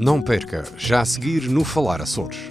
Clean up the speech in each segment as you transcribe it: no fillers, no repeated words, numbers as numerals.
Não perca, já a seguir no Falar Açores.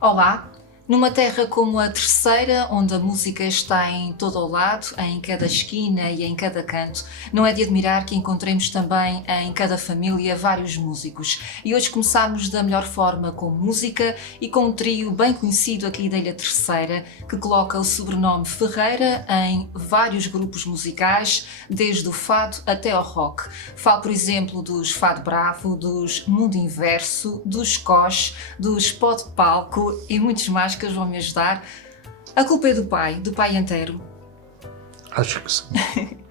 Olá! Numa terra como a Terceira, onde a música está em todo o lado, em cada esquina e em cada canto, não é de admirar que encontremos também em cada família vários músicos. E hoje começámos da melhor forma com música e com um trio bem conhecido aqui da Ilha Terceira, que coloca o sobrenome Ferreira em vários grupos musicais, desde o fado até ao rock. Falo, por exemplo, dos Fado Bravo, dos Mundo Inverso, dos Cos, dos Pó de Palco e muitos mais que eles vão me ajudar. A culpa é do pai inteiro. Acho que sim.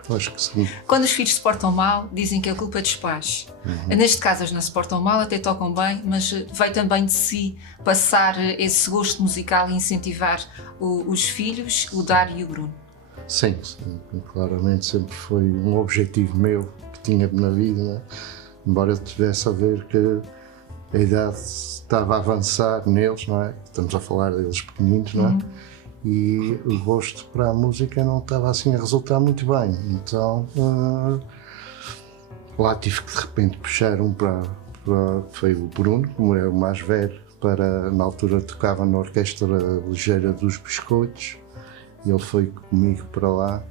Acho que sim. Quando os filhos se portam mal, dizem que a culpa é dos pais. Neste caso, eles não se portam mal, até tocam bem, mas vai também de si passar esse gosto musical e incentivar os filhos, o Dário e o Bruno. Sim, claramente sempre foi um objetivo meu que tinha na vida, né? Embora eu tivesse a ver que a idade estava a avançar neles, não é? Estamos a falar deles pequeninos, não é? E o gosto para a música não estava assim a resultar muito bem. Então lá tive que de repente puxar foi o Bruno, como era o mais velho, na altura tocava na Orquestra Ligeira dos Biscoitos, e ele foi comigo para lá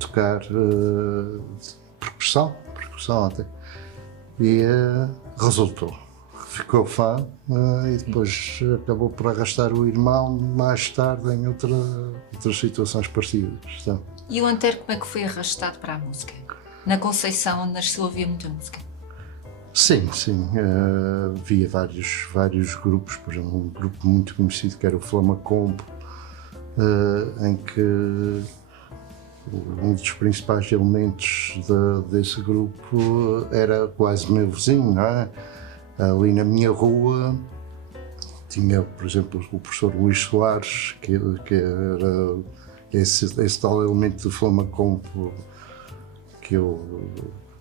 tocar percussão até. E resultou. Ficou fã e depois acabou por arrastar o irmão mais tarde em outras situações parecidas. Então. E o Antero, como é que foi arrastado para a música? Na Conceição, onde nasceu, havia muita música? Sim. Havia vários grupos, por exemplo, um grupo muito conhecido que era o Flamacombo, em que um dos principais elementos desse grupo era quase meu vizinho, não é? Ali na minha rua tinha, por exemplo, o professor Luís Soares, que era esse tal elemento do Flamacombo, que eu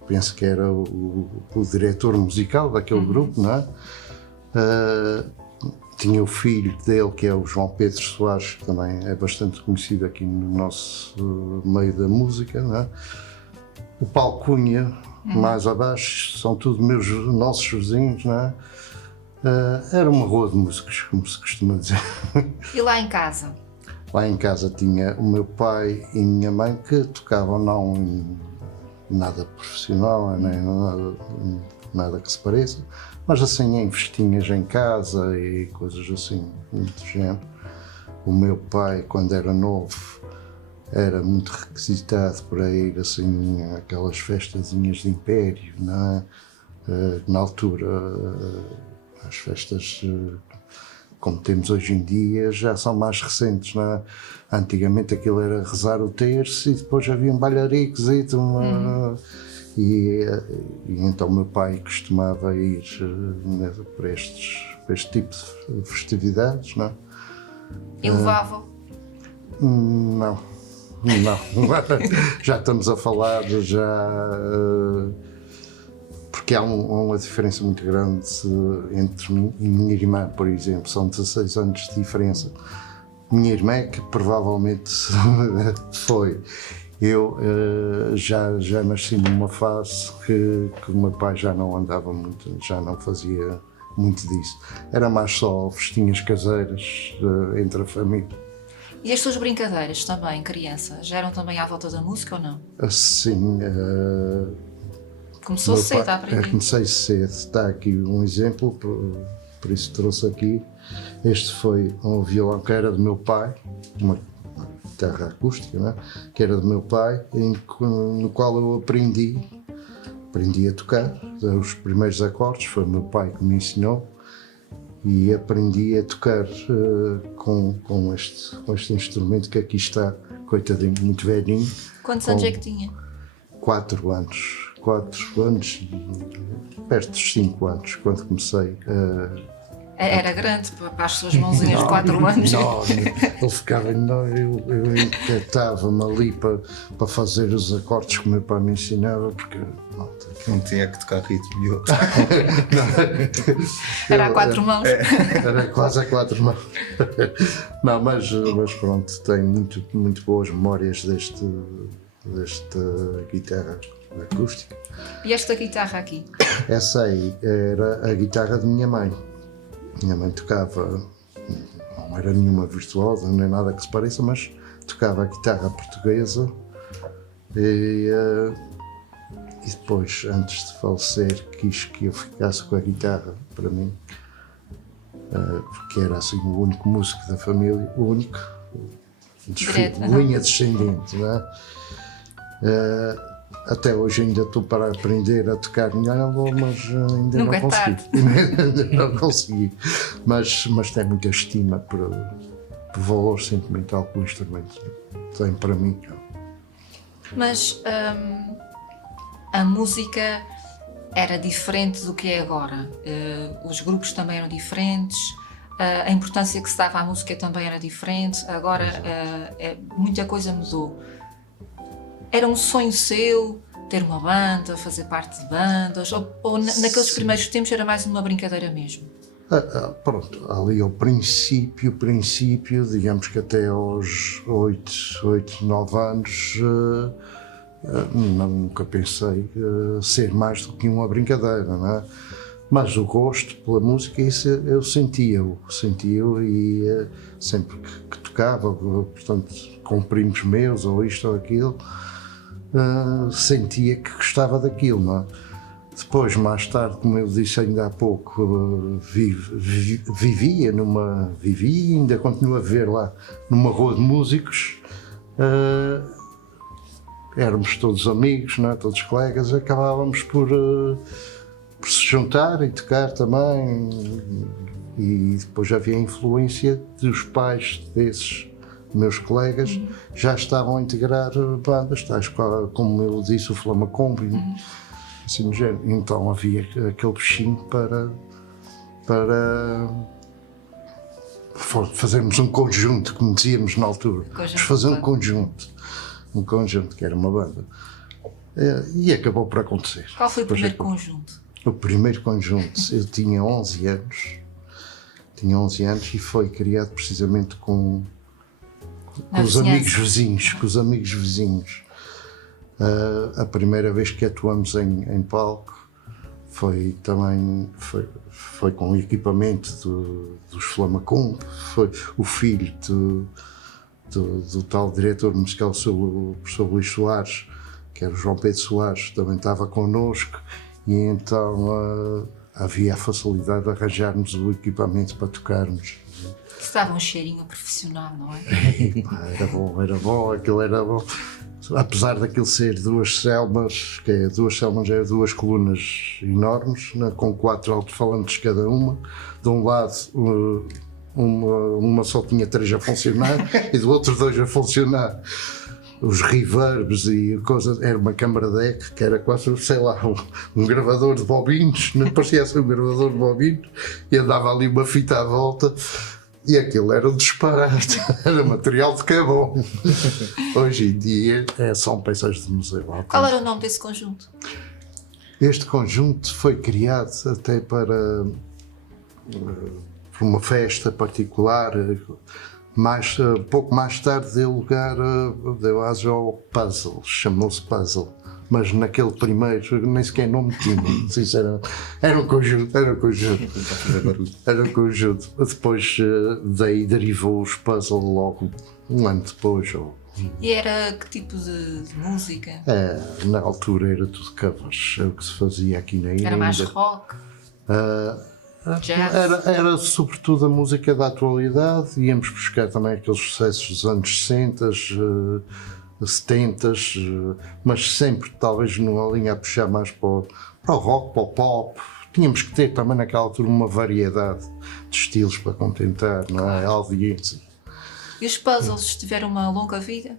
penso que era o diretor musical daquele grupo, não é? Tinha o filho dele, que é o João Pedro Soares, que também é bastante conhecido aqui no nosso meio da música, não é? O Paulo Cunha, mais abaixo, são tudo nossos vizinhos, não é? Era uma rua de músicos, como se costuma dizer. E lá em casa? Lá em casa tinha o meu pai e a minha mãe que tocavam não nada profissional, nem nada que se pareça, mas assim em festinhas em casa e coisas assim, muito género. O meu pai, quando era novo, era muito requisitado para ir assim aquelas festazinhas de império, não é? Na altura, as festas como temos hoje em dia já são mais recentes, não é? Antigamente aquilo era rezar o terço e depois havia um bailarico e então meu pai costumava ir para este tipo de festividades, não é? E levava? Não. Já estamos a falar, porque há uma diferença muito grande entre mim e minha irmã, por exemplo, são 16 anos de diferença. Minha irmã é que provavelmente foi. Eu já nasci numa fase que o meu pai já não andava muito, já não fazia muito disso. Era mais só festinhas caseiras entre a família. E as suas brincadeiras também, criança, já eram também à volta da música ou não? Sim. Começou cedo a aprender? Comecei cedo. Está aqui um exemplo, por isso trouxe aqui. Este foi um violão que era do meu pai, uma guitarra acústica, né? Que era do meu pai, no qual eu aprendi a tocar. Os primeiros acordes foi o meu pai que me ensinou e aprendi a tocar com este instrumento que aqui está, coitadinho, muito velhinho. Quantos anos é que tinha? 4 anos, perto dos 5 anos, quando comecei a... Era grande para as suas mãozinhas de 4 anos? Não, ele ficava enorme, eu encatava-me ali para fazer os acordes que o meu pai me ensinava, porque... Não tinha que tocar ritmo e outro. Era a 4 mãos? Era quase a 4 mãos. Não, mas pronto, tenho muito boas memórias desta guitarra acústica. E esta guitarra aqui? Essa aí era a guitarra de minha mãe. Minha mãe tocava, não era nenhuma virtuosa, nem nada que se pareça, mas tocava a guitarra portuguesa e depois, antes de falecer, quis que eu ficasse com a guitarra para mim, porque era assim o único músico da família, o único, linha descendente, não é? Até hoje ainda estou para aprender a tocar nela, mas ainda Nunca não consegui. Ainda não consegui. Mas tenho muita estima por valor sentimental que o instrumento tem para mim. Mas a música era diferente do que é agora. Os grupos também eram diferentes. A importância que se dava à música também era diferente. Agora muita coisa mudou. Era um sonho seu ter uma banda, fazer parte de bandas, ou naqueles primeiros tempos era mais uma brincadeira mesmo? Pronto, ali ao princípio, digamos que até aos 8, 9 anos, nunca pensei ser mais do que uma brincadeira, não é? Mas o gosto pela música, isso eu sentia-o e sempre que tocava, portanto, com primos meus ou isto ou aquilo, sentia que gostava daquilo, não é? Depois, mais tarde, como eu disse ainda há pouco, vivia e ainda continuo a viver lá numa rua de músicos. Éramos todos amigos, não é? Todos colegas, acabávamos por se juntar e tocar também. E depois havia a influência dos pais desses meus colegas, já estavam a integrar bandas, tais como eu disse, o Flamacombo, assim no género. Então havia aquele bichinho para fazermos um conjunto, como dizíamos na altura. Vamos fazer um conjunto, que era uma banda. E acabou por acontecer. Qual foi o primeiro conjunto? O primeiro conjunto, eu tinha 11 anos. Tinha 11 anos e foi criado precisamente com os amigos vizinhos. A primeira vez que atuamos em palco foi com o equipamento dos Flamacombo, foi o filho do tal diretor musical, o professor Luís Soares, que era o João Pedro Soares, também estava connosco, e então havia a facilidade de arranjarmos o equipamento para tocarmos. Isso dava um cheirinho profissional, não é? Era bom, aquilo era bom. Apesar daquilo ser duas celmas, é duas colunas enormes, né, com 4 alto-falantes cada uma. De um lado, uma só tinha 3 a funcionar e do outro 2 a funcionar. Os reverbs e coisas, era uma câmara deck que era quase, sei lá, um gravador de bobinos, não parecia ser um gravador de bobinos, e andava ali uma fita à volta. E aquilo era um disparate, era material de cabão. Hoje em dia são peças de museu. Qual era o nome desse conjunto? Este conjunto foi criado até para uma festa particular. Pouco mais tarde deu asa ao puzzle, chamou-se Puzzle. Mas naquele primeiro nem sequer nome tinha, sinceramente. Era um conjunto. Depois daí derivou os puzzle logo um ano depois. E era que tipo de música? Na altura era tudo covers, é o que se fazia aqui na ilha. Era mais rock? Jazz? Era sobretudo a música da atualidade, íamos buscar também aqueles sucessos dos anos 60, 70, mas sempre talvez numa linha a puxar mais para o rock, para o pop. Tínhamos que ter também naquela altura uma variedade de estilos para contentar, não é? A audiência. E os puzzles tiveram uma longa vida?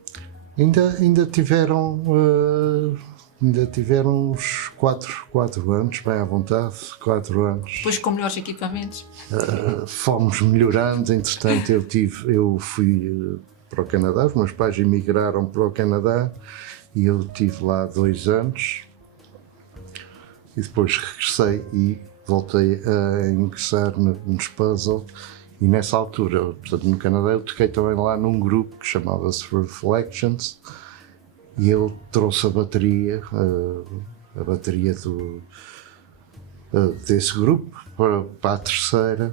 Ainda tiveram uns 4 anos, bem à vontade, 4 anos. Depois com melhores equipamentos? Fomos melhorando, entretanto eu fui para o Canadá, os meus pais emigraram para o Canadá e eu estive lá 2 anos e depois regressei e voltei a ingressar nos puzzle, e nessa altura, portanto, no Canadá, eu toquei também lá num grupo que chamava-se Reflections, e eu trouxe a bateria desse grupo para a terceira,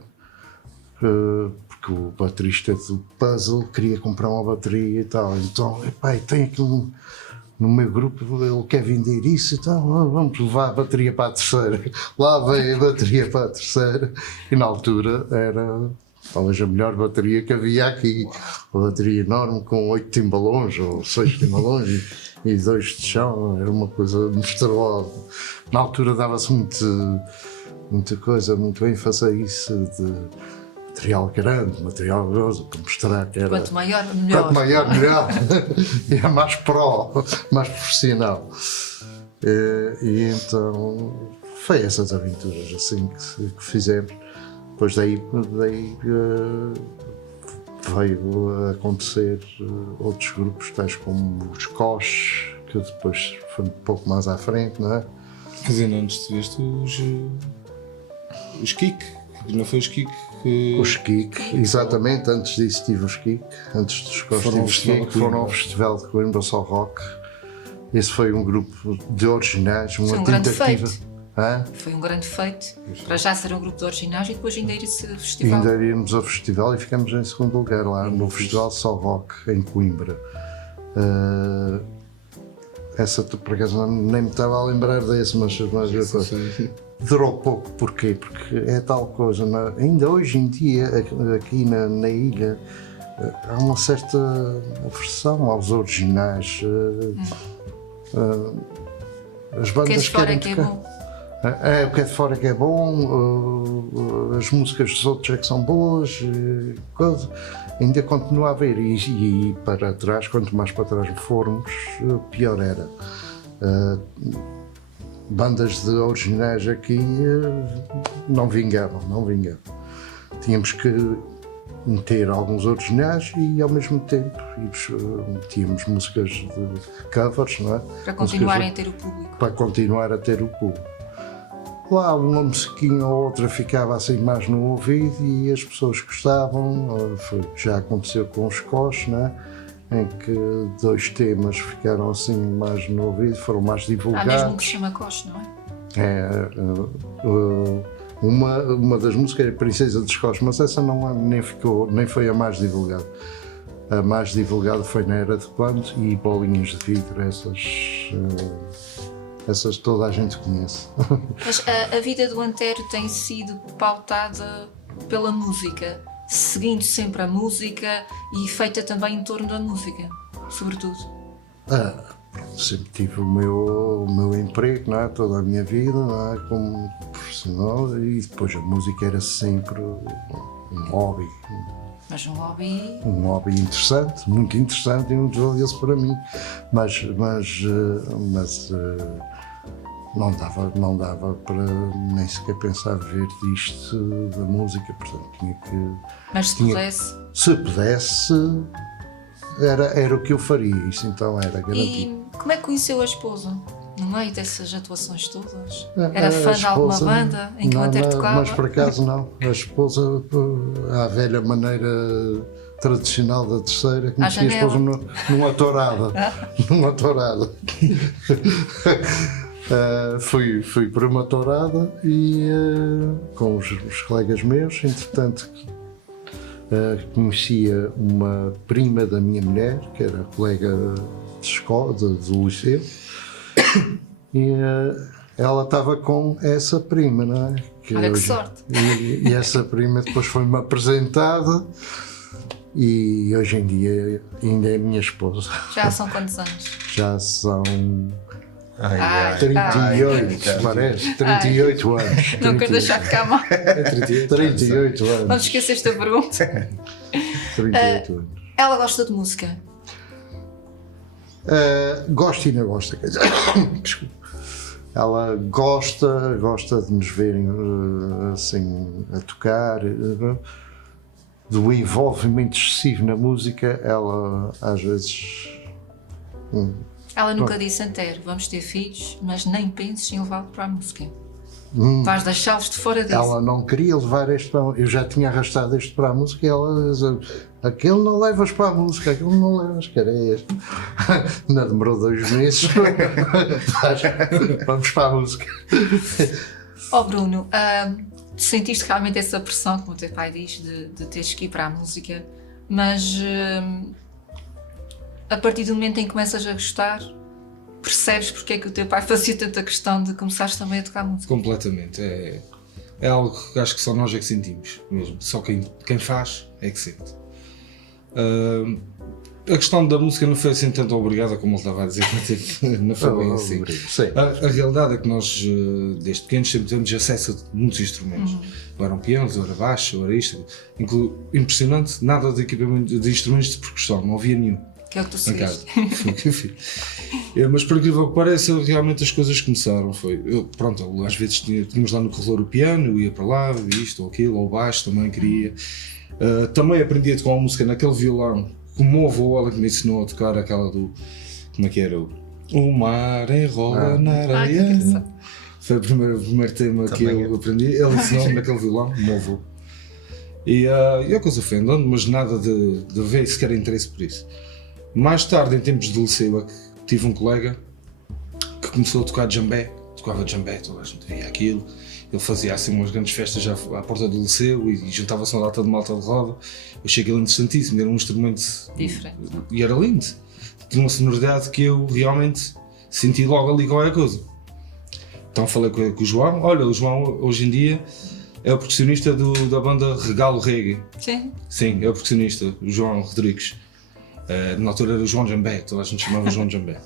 porque o baterista do puzzle queria comprar uma bateria e tal, então, tem aqui no meu grupo, ele quer vender isso, então vamos levar a bateria para a terceira. Lá veio a bateria para a terceira, e na altura era talvez a melhor bateria que havia aqui, uma bateria enorme com 8 timbalões ou 6 timbalões e 2 de chão, era uma coisa monstruosa. Na altura dava-se muita ênfase a isso, de material grande, material grosso, para mostrar que era... Quanto maior, melhor. Quanto maior, melhor. E é mais mais profissional. E então foi essas aventuras assim que fizemos. Depois daí veio a acontecer outros grupos, tais como os Koch, que depois foi um pouco mais à frente, não é? Mas ainda antes tiveste os Kik, não foi os Kik? Os Kik, exatamente, antes disso tive os Kik, antes dos Koch tive os Kik, foram ao Festival de Coimbra, só rock. Esse foi um grupo de originais, uma tentativa. Foi um grande feito. Para já ser um grupo de originais e depois ainda ir-se ao festival. Ainda iríamos ao festival e ficamos em segundo lugar lá no Festival Só Rock em Coimbra. Essa, por acaso, nem me estava a lembrar desse, mas durou pouco. Porquê? Porque é tal coisa. Ainda hoje em dia, aqui na ilha, há uma certa aversão aos originais. As bandas querem tocar. O que é de fora que é bom, as músicas dos outros é que são boas, coisa. Ainda continua a haver, e para trás, quanto mais para trás formos, pior era. Bandas de originais aqui não vingavam. Tínhamos que meter alguns originais e ao mesmo tempo metíamos músicas de covers, não é? Para continuarem a ter o público. Para continuar a ter o público. Lá uma musiquinha ou outra ficava assim mais no ouvido e as pessoas gostavam. Já aconteceu com os Koch, né? Em que 2 temas ficaram assim mais no ouvido, foram mais divulgados. Há mesmo que se chama Koch, não é? Uma das músicas é Princesa dos Koch, mas essa nem foi a mais divulgada. A mais divulgada foi na Era de Quando e Bolinhas de Vidro, essas toda a gente conhece. Mas a vida do Antero tem sido pautada pela música, seguindo sempre a música e feita também em torno da música, sobretudo. Sempre tive o meu emprego, não é? Toda a minha vida, não é? Como profissional, e depois a música era sempre um hobby. Mas um hobby... Um hobby interessante, muito interessante e muito valioso para mim, mas não dava para nem sequer pensar ver disto da música, portanto tinha que... Mas se pudesse... Se pudesse, era o que eu faria, isso então era garantido. E como é que conheceu a esposa? No meio dessas atuações todas? A Era fã de alguma esposa- banda em que o Antero tocava? Mas por acaso não. A esposa, à velha maneira tradicional da terceira, conheci a esposa numa tourada. Numa tourada. Fui para uma tourada e com os colegas meus, entretanto conhecia uma prima da minha mulher, que era colega de escola, do liceu, e ela estava com essa prima, não é? Olha que sorte! E essa prima depois foi-me apresentada e hoje em dia ainda é minha esposa. Já são quantos anos? Já são Ai, 38, parece, 38 anos. Não quero deixar ficar mal. 38 Não anos. te esqueces esta pergunta. 38 anos. Ela gosta de música? Gosta e não gosta, quer dizer, desculpa. Ela gosta de nos verem assim a tocar, do envolvimento excessivo na música. Ela às vezes Ela nunca disse, Antero, vamos ter filhos, mas nem penses em levá-lo para a música. Vais deixá-los de fora disso. ela não queria levar este para. Eu já tinha arrastado este para a música e ela dizia: aquele não levas para a música, aquele não levas, que era este. Não demorou 2 meses. Vamos para a música. Oh Bruno, tu sentiste realmente essa pressão, como o teu pai diz, de teres que ir para a música, mas a partir do momento em que começas a gostar, percebes porque é que o teu pai fazia tanta questão de começares também a tocar música? Completamente. É algo que acho que só nós é que sentimos mesmo. Só quem faz é que sente. A questão da música não foi assim tanto obrigada como ele estava a dizer, não foi bem assim. A realidade é que nós, desde pequenos, sempre temos acesso a muitos instrumentos. Ou eram pianos, ou era baixo, ou era isto. Impressionante, nada de equipamento, de instrumentos de percussão, não havia nenhum. Que é o que tu Em casa. seguiste. Foi o que eu fiz. Mas por incrível que pareça, realmente as coisas começaram. Às vezes tínhamos lá no corredor o piano, eu ia para lá, isto ou aquilo, ou o baixo também queria. Também aprendi a tocar uma música naquele violão, como o avô, ela que me ensinou a tocar aquela do. Como é que era? O mar enrola na Ai, que areia. engraçado. Foi o primeiro tema que eu aprendi. Ele ensinou-me naquele violão, o meu avô. E a coisa foi andando, mas nada de ver sequer interesse por isso. Mais tarde, em tempos de liceu, é que tive um colega que começou a tocar djambé, tocava djambé, toda a gente via aquilo. Ele fazia assim umas grandes festas já à porta do liceu e juntava-se uma data de malta de roda. Eu achei aquilo interessantíssimo, era um instrumento Diferente. E era lindo. Tinha uma sonoridade que eu realmente senti logo ali qualquer coisa. Então falei com o João. Olha, o João hoje em dia é o percussionista da banda Regalo Reggae. Sim. Sim, é o percussionista, o João Rodrigues. Na altura era o João Jambé, toda a gente chamava João Jambé.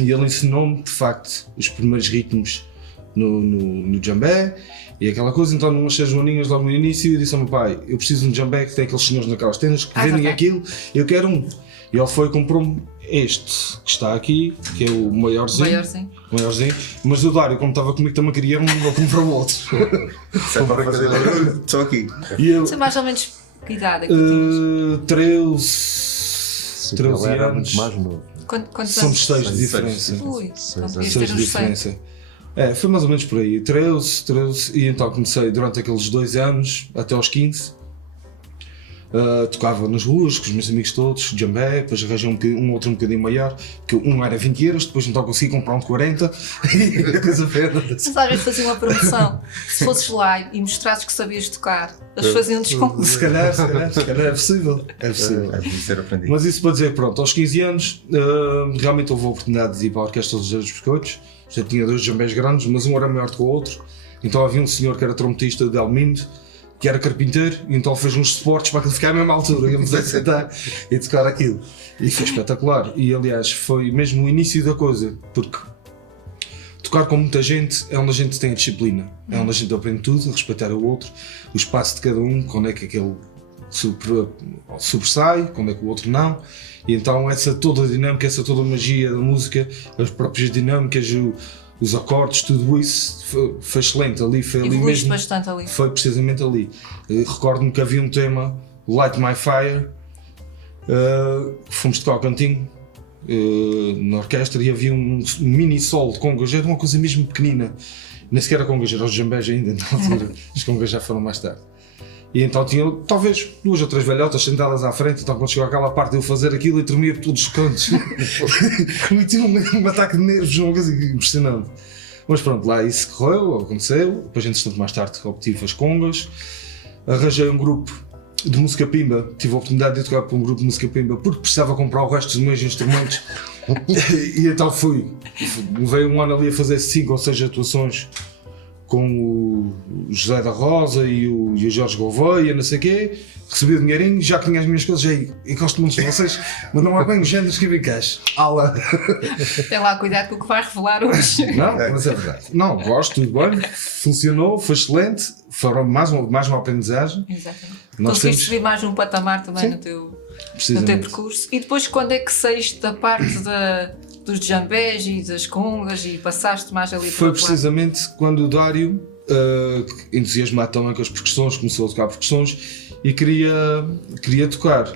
E ele ensinou-me, de facto, os primeiros ritmos no djambé e aquela coisa. Então, numas 6 aninhas logo no início, eu disse ao meu pai: eu preciso de um djambé que tem aqueles senhores naquelas tendas que vendem aquilo, eu quero um. E ele foi e comprou-me este que está aqui, que é o maiorzinho. Mas o Dário, como estava comigo, também queria um, ele comprou outro. Só para fazer barulho, estou aqui. E eu, Isso é mais ou menos que idade é que tu tinhas? 13 Ele era anos. muito mais novo. Quantos Somos anos? 6 de diferença. Ui, não anos. podias 6 ter de uns 100. diferença. Foi mais ou menos por aí, 13, e então comecei durante aqueles 2 anos, até aos 15, Tocava nas ruas com os meus amigos todos, djambé, depois arranjei um outro um bocadinho maior, que um era 20 euros, depois então consegui comprar um de 40 e a coisa foi andando assim. Mas às vezes fazia uma promoção. Se fosses lá e mostrasses que sabias tocar, eles faziam desconto. Se calhar é possível. É possível. É preciso ser aprendido. Mas isso para dizer, pronto, aos 15 anos realmente houve a oportunidade de ir para a Orquestra dos Biscoitos. Já tinha 2 djambés grandes, mas um era maior do que o outro. Então havia um senhor que era trompetista de Almindo, que era carpinteiro, e então fez uns suportes para que ele ficar à mesma altura, íamos a sentar e tocar aquilo. E foi espetacular. E aliás, foi mesmo o início da coisa, porque tocar com muita gente é onde a gente tem a disciplina, é onde a gente aprende tudo, a respeitar o outro, o espaço de cada um, quando é que aquele sobressai, quando é que o outro não. E então essa toda a dinâmica, essa toda a magia da música, as próprias dinâmicas, os acordes, tudo isso foi excelente ali, foi ali Evoluíste mesmo. bastante ali. Foi precisamente ali. Recordo-me que havia um tema, Light My Fire, fomos tocar ao cantinho na orquestra e havia um mini solo de congas, era uma coisa mesmo pequenina, nem sequer era congas, era os jambés ainda na altura, os congas já foram mais tarde. E então tinha talvez 2 ou 3 velhotas sentadas à frente, então quando chegou àquela parte de eu fazer aquilo, eu tremia por todos os cantos. Eu tive um ataque de nervos, uma coisa impressionante. Mas pronto, lá isso correu, aconteceu, depois entretanto mais tarde obtive as congas, arranjei um grupo de música pimba, tive a oportunidade de tocar para um grupo de música pimba porque precisava comprar o resto dos meus instrumentos e então levei um ano ali a fazer 5 ou 6 atuações com o José da Rosa e o Jorge Gouveia, não sei o quê, recebi o dinheirinho, já tinha as minhas coisas, e gosto muito de vocês, mas não há bem género de escrever cash. Ala! Tem lá cuidado com o que vai revelar hoje. Não, mas é verdade. Não, gosto, tudo bem, funcionou, foi excelente, foi mais uma aprendizagem. Exatamente. Nós Conseguiste temos- subir mais um patamar também Sim. no teu Precisamente. percurso. E depois quando é que saíste da parte dos djambés e das congas e passaste mais ali Foi para o lado? precisamente quando o Dário, entusiasmado também com as percussões, começou a tocar percussões e queria tocar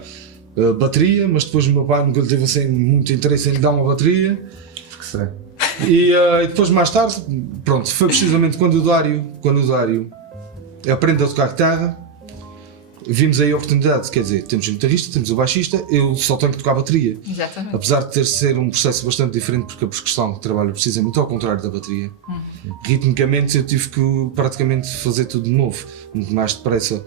bateria, mas depois o meu pai nunca lhe teve assim muito interesse em lhe dar uma bateria. Que será? E depois mais tarde, pronto, foi precisamente quando o Dário aprende a tocar guitarra, vimos aí a oportunidade, quer dizer, temos o guitarrista, temos o baixista, eu só tenho que tocar bateria. Exatamente. Apesar de ser um processo bastante diferente, porque a percussão trabalha precisamente ao contrário da bateria. Ritmicamente eu tive que praticamente fazer tudo de novo, muito mais depressa.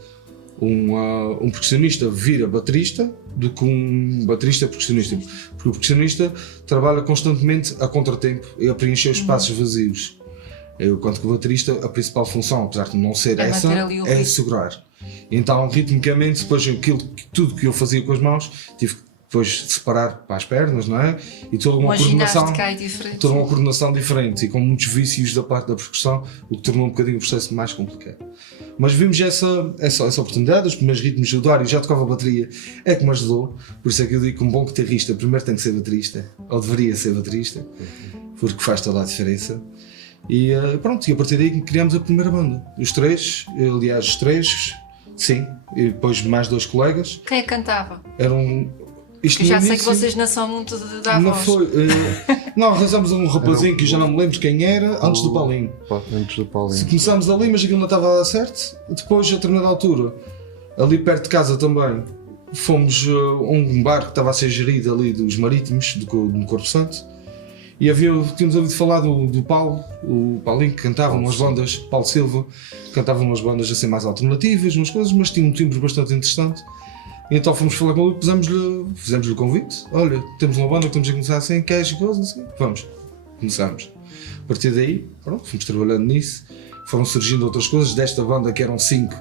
Um percussionista vira baterista do que um baterista percussionista, porque o percussionista trabalha constantemente a contratempo e a preencher os espaços vazios. Enquanto que o baterista, a principal função, apesar de não ser É essa, manter ali o é ritmo. segurar. Então, ritmicamente, depois tudo que eu fazia com as mãos, tive que depois separar para as pernas, não é? E toda uma Uma coordenação. ginástica aí diferente. Toda uma coordenação diferente e com muitos vícios da parte da percussão, o que tornou um bocadinho o processo mais complicado. Mas vimos essa oportunidade, os primeiros ritmos do Dário, já tocava bateria, é que me ajudou, por isso é que eu digo que um bom guitarrista primeiro tem que ser baterista, ou deveria ser baterista, porque faz toda a diferença. E pronto, e a partir daí criámos a primeira banda, os 3, aliás os 3, sim, e depois mais 2 colegas, Quem é que cantava? eram... Isto Que no já sei que início- vocês não são muito da não voz. foi. Não, arranjamos um rapazinho que já não me lembro quem era, antes do Paulinho. Antes do Paulinho. Começámos ali, mas aquilo não estava a dar certo. Depois, a determinada altura, ali perto de casa também, fomos a um bar que estava a ser gerido ali dos Marítimos, do Corpo Santo. E tínhamos ouvido falar do Paulo, o Paulinho, que cantava umas bandas, Paulo Silva, cantava umas bandas assim mais alternativas, umas coisas, mas tinha um timbre bastante interessante. E então fomos falar com ele, fizemos-lhe o convite. Olha, temos uma banda que estamos a começar assim, queres e coisas assim? Vamos, começamos. A partir daí, pronto, fomos trabalhando nisso. Foram surgindo outras coisas desta banda que eram 5.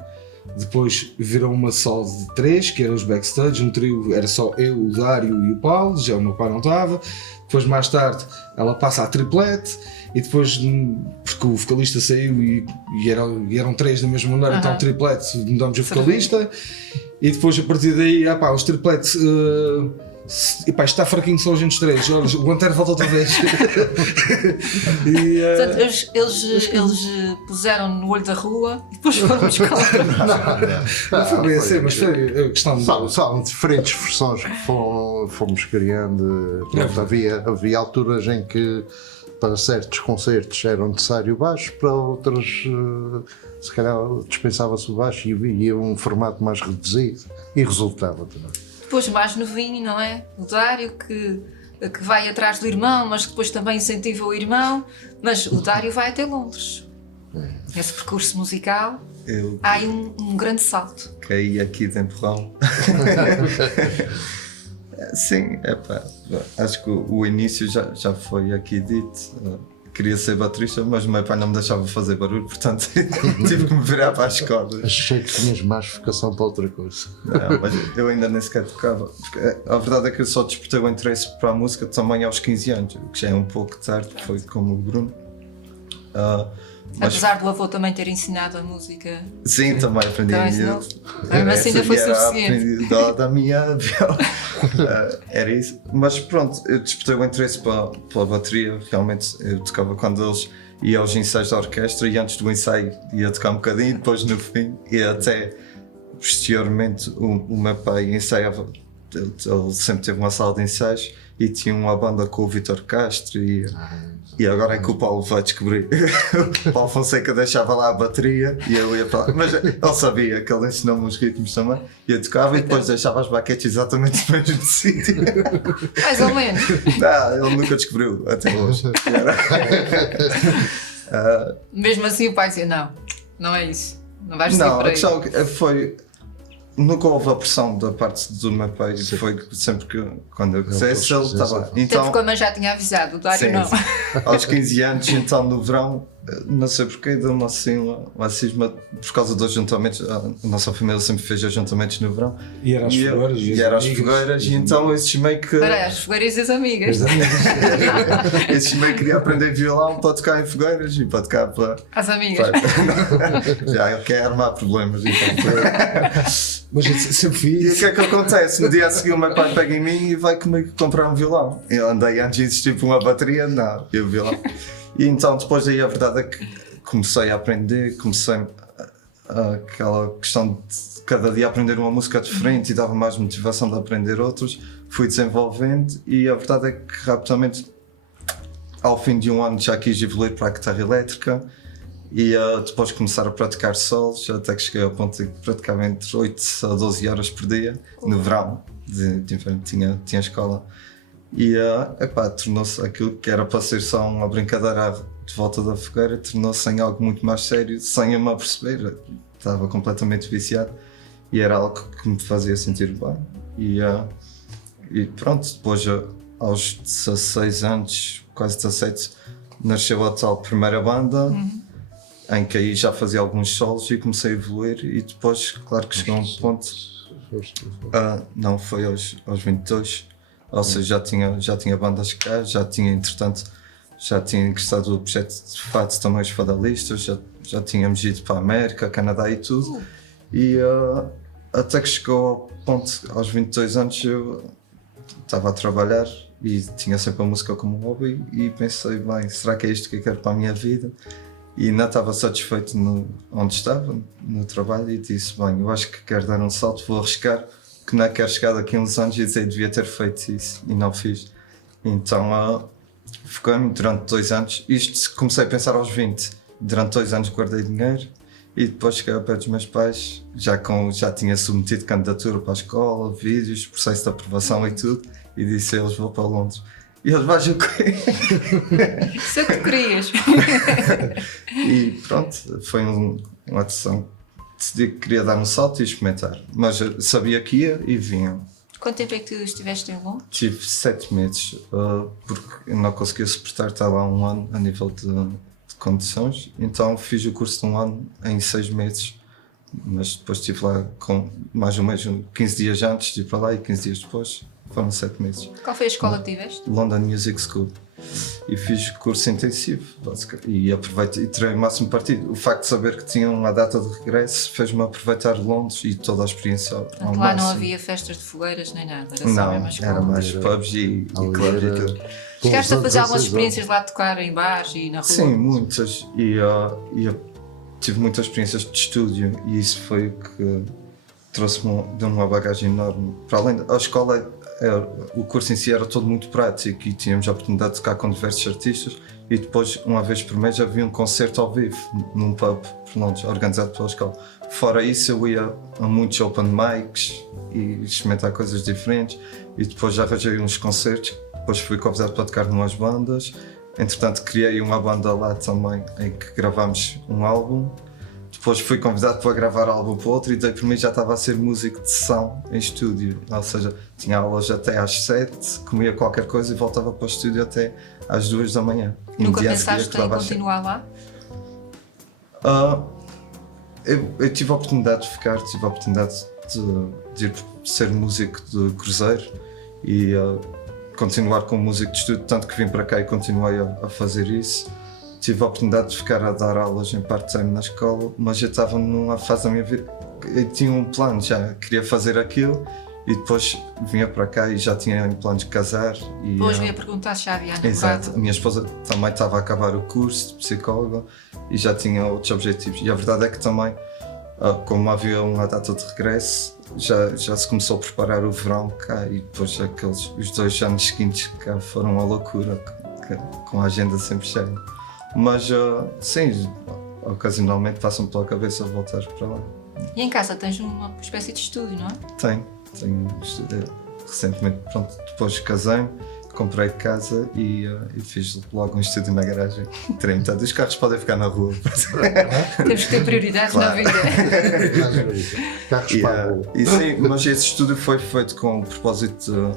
Depois virou uma só de 3, que eram os backstage. Um trio era só eu, o Dário e o Paulo, já o meu pai não estava. Depois, mais tarde, ela passa a triplete. E depois, porque o vocalista saiu e eram 3 da mesma maneira, então triplete, mudamos o vocalista. E depois, a partir daí, os tripletes, isto está fraquinho só a gente 3, olha, o Antero volta outra vez. Portanto, eles puseram no olho da rua e depois foram buscar. Não foi bem assim, mas foi a questão de... São diferentes versões que fomos criando. Pronto, havia alturas em que para certos concertos era necessário baixo, para outros se calhar dispensava-se o baixo e ia um formato mais reduzido. E resultava também. Depois mais novinho, não é? O Dário que vai atrás do irmão, mas que depois também incentiva o irmão. Mas o Dário vai até Londres. Esse percurso musical, Eu há aí um grande salto. caí aqui de empurrão. Sim, acho que o início já foi aqui dito. Queria ser baterista, mas o meu pai não me deixava fazer barulho, portanto tive que me virar para a escola. Achei que tinhas mais vocação para outra coisa. Não, mas eu ainda nem sequer tocava. Porque a verdade é que eu só despertei o interesse para a música também aos 15 anos, o que já é um pouco tarde, foi como o Bruno. Mas Apesar do avô também ter ensinado a música. sim, também aprendi Então, a isso minha. não- mas ainda foi suficiente. Da minha viola. Era isso. Mas pronto, eu despertei o interesse pela bateria. Realmente eu tocava quando eles iam aos ensaios da orquestra e antes do ensaio ia tocar um bocadinho, depois no fim e até posteriormente o meu pai ensaiava. Ele sempre teve uma sala de ensaios e tinha uma banda com o Vítor Castro e agora é que o Paulo vai descobrir. O Paulo Fonseca deixava lá a bateria e eu ia para lá. Mas ele sabia que ele ensinou-me os ritmos também. E eu tocava e depois deixava as baquetes exatamente no mesmo sítio. Mais ou menos. Não, ele nunca descobriu até hoje. Mesmo assim o pai dizia, não é isso. Não vais seguir Não, por a aí. questão foi. Nunca houve a pressão da parte do meu pai. Foi sempre que quando eu quisesse, ele estava. Até Então, porque a mãe já tinha avisado, o Dário sim, não. sim. Aos 15 anos, então no verão, não sei porquê, deu-me assim uma cisma por causa dos ajuntamentos. A nossa família sempre fez ajuntamentos no verão. E era às fogueiras. E era às fogueiras, e então eu cismei que. Para as fogueiras e as amigas. Eu cismei que queria aprender violão para tocar em fogueiras e para tocar para. As amigas. Já eu quero armar problemas. Então. Mas eu sempre E o fiz. que é que acontece? No dia a seguir o meu pai pega em mim e vai comigo comprar um violão. Eu andei antes de existir por uma bateria, não, e o violão. E então depois daí a verdade é que comecei a aprender, aquela questão de cada dia aprender uma música diferente e dava mais motivação de aprender outros, fui desenvolvendo e a verdade é que rapidamente ao fim de um ano já quis evoluir para a guitarra elétrica e depois começar a praticar solos, até que cheguei ao ponto de que praticava entre 8 a 12 horas por dia, no verão, de inverno tinha escola. E tornou-se aquilo que era para ser só uma brincadeira de volta da fogueira, tornou-se em algo muito mais sério, sem eu me aperceber. Estava completamente viciado e era algo que me fazia sentir bem. E pronto, depois aos 16 anos, quase 17, nasceu a tal primeira banda, em que aí já fazia alguns solos e comecei a evoluir e depois, claro que chegou a um ponto... não, foi aos 22. Ou seja, já tinha bandas cá, já tinha ingressado o projeto de fato também os fadalistas, já tínhamos ido para a América, Canadá e tudo. E até que chegou ao ponto, aos 22 anos eu estava a trabalhar e tinha sempre a música como hobby e pensei, bem, será que é isto que eu quero para a minha vida? E não estava satisfeito onde estava, no trabalho, e disse, bem, eu acho que quero dar um salto, vou arriscar, que não quero chegar daqui a uns anos e dizer devia ter feito isso e não fiz. Então foquei-me durante 2 anos, comecei a pensar aos 20, durante 2 anos guardei dinheiro e depois cheguei ao pé dos meus pais, já tinha submetido candidatura para a escola, vídeos, processo de aprovação e tudo, e disse a eles, vou para Londres. E eles, vais o quê? Isso é o que tu querias. E pronto, foi uma decisão. Decidi que queria dar um salto e experimentar, mas eu sabia que ia e vinha. Quanto tempo é que tu estiveste em Londres? Tive 7 meses, porque eu não conseguia suportar estar lá um ano a nível de condições, então fiz o curso de um ano em 6 meses, mas depois estive lá com mais um mês, 15 dias antes de ir para lá e 15 dias depois, foram 7 meses. Qual foi a escola que tiveste? London Music School. E fiz curso intensivo, basicamente, e aproveitei e tirei o máximo partido. O facto de saber que tinha uma data de regresso fez-me aproveitar Londres e toda a experiência ao Portanto, lá não máximo. havia festas de fogueiras nem nada, era só Não, mesmo a escola. era mais pubs e clubs e tudo. Chegaste a fazer algumas experiências lá de tocar em bares e na rua? Sim, muitas. E eu tive muitas experiências de estúdio e isso foi o que deu-me uma bagagem enorme. Para além da escola o curso em si era todo muito prático e tínhamos a oportunidade de tocar com diversos artistas e depois, uma vez por mês, havia um concerto ao vivo num pub organizado pela escola. Fora isso, eu ia a muitos open mics e experimentar coisas diferentes e depois já arranjei uns concertos, depois fui convidado para tocar numas bandas. Entretanto, criei uma banda lá também em que gravámos um álbum. Depois fui convidado para gravar álbum para outro e daí por mim já estava a ser músico de sessão em estúdio. Ou seja, tinha aulas até às 7, comia qualquer coisa e voltava para o estúdio até às 2 da manhã. Nunca pensaste em continuar lá? Eu tive a oportunidade de ficar, tive a oportunidade de ir ser músico de cruzeiro e continuar como músico de estúdio, tanto que vim para cá e continuei a fazer isso. Tive a oportunidade de ficar a dar aulas em part-time na escola, mas eu estava numa fase da minha vida, eu tinha um plano, já queria fazer aquilo e depois vinha para cá e já tinha em plano de casar. Depois ia perguntar se já havia namorado. Exato, a minha esposa também estava a acabar o curso de psicóloga e já tinha outros objetivos. E a verdade é que também, como havia uma data de regresso, já se começou a preparar o verão cá e depois os 2 anos seguintes cá foram uma loucura, com a agenda sempre cheia. Mas sim, ocasionalmente passa-me pela cabeça voltar para lá. E em casa tens uma espécie de estúdio, não é? Tenho recentemente, depois casei-me, comprei casa e fiz logo um estúdio na garagem. Portanto, os carros podem ficar na rua. Temos que ter prioridades na vida. Carros para a rua. E sim, mas esse estúdio foi feito com o propósito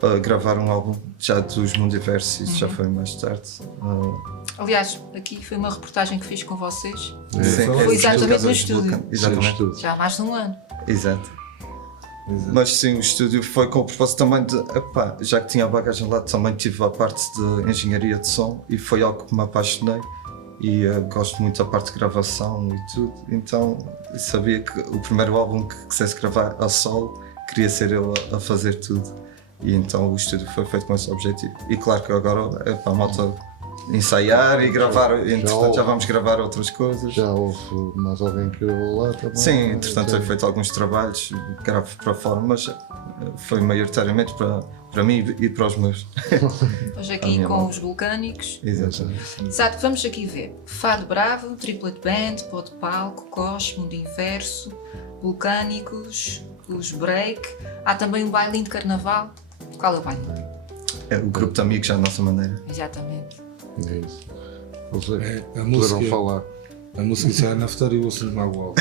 de gravar um álbum já dos Mundiversos, isso já foi mais tarde. Aliás, aqui foi uma reportagem que fiz com vocês. Sim, Foi exatamente no estúdio. Exatamente. Já há mais de um ano. Exato. Mas sim, o estúdio foi com o propósito também de, já que tinha a bagagem lá, também tive a parte de engenharia de som e foi algo que me apaixonei e gosto muito da parte de gravação e tudo, então sabia que o primeiro álbum que quisesse gravar a solo, queria ser eu a fazer tudo e então o estúdio foi feito com esse objetivo. E claro que agora é para a malta ensaiar e gravar, entretanto já vamos gravar outras coisas. Já houve mais alguém que gravou lá também? Sim, entretanto foi feito alguns trabalhos, gravo para fora, mas foi maioritariamente para mim e para os meus. Hoje aqui com os Vulcânicos. Exato, vamos aqui ver. Fado Bravo, Triplet Band, Pó de Palco, Cos, Mundo Inverso, Vulcânicos, os Break. Há também um bailinho de carnaval. Qual é o baile? É o grupo de amigos à nossa maneira. Exatamente. É isso. Vocês A música, poderão falar. A música sai na feteira e o assunto na água.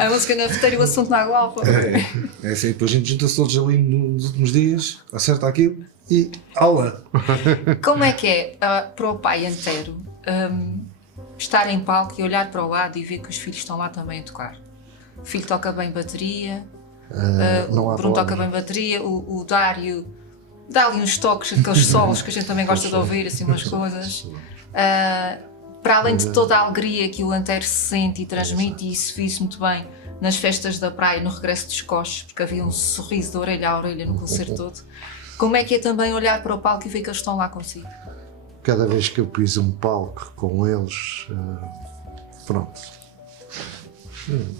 A música na feteira e o assunto na água alfa. É assim, depois a gente junta-se todos ali nos últimos dias, acerta aquilo e aula. Como é que é para o pai inteiro estar em palco e olhar para o lado e ver que os filhos estão lá também a tocar? O filho toca bem bateria, o Bruno toca bem bateria, o Dário dá ali uns toques, aqueles solos que a gente também gosta de ouvir, assim umas coisas. Para além de toda a alegria que o Antero se sente e transmite, e isso vi-se muito bem nas festas da praia, no regresso dos Coches, porque havia um sorriso de orelha a orelha no concerto todo. Como é que é também olhar para o palco e ver que eles estão lá consigo? Cada vez que eu pus um palco com eles, pronto.